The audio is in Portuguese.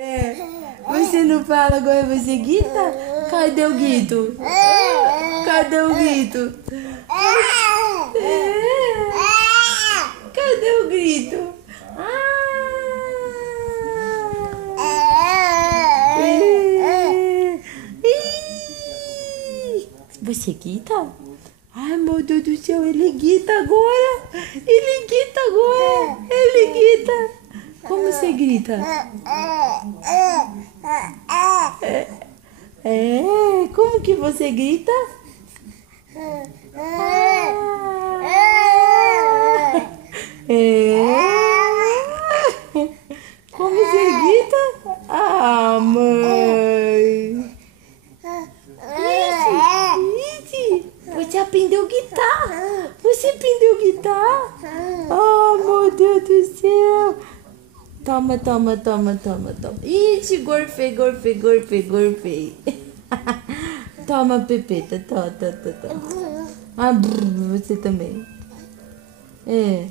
É. Você não fala agora, você grita? Cadê o grito? Cadê o grito? É. Cadê o grito? Você grita? Ai, meu Deus do céu, ele grita agora! Ele grita agora! Ele grita! Como você grita? Como que você grita? Como você grita? Ah, mãe! Ixi, você aprendeu guitarra! Você aprendeu guitarra? Oh, meu Deus do céu! Toma, toma, toma, toma, toma. Ixi, gorfei, gorfei, gorfei, gorfei. Toma, Pepeta, toma, toma, toma. Ah, você também. É.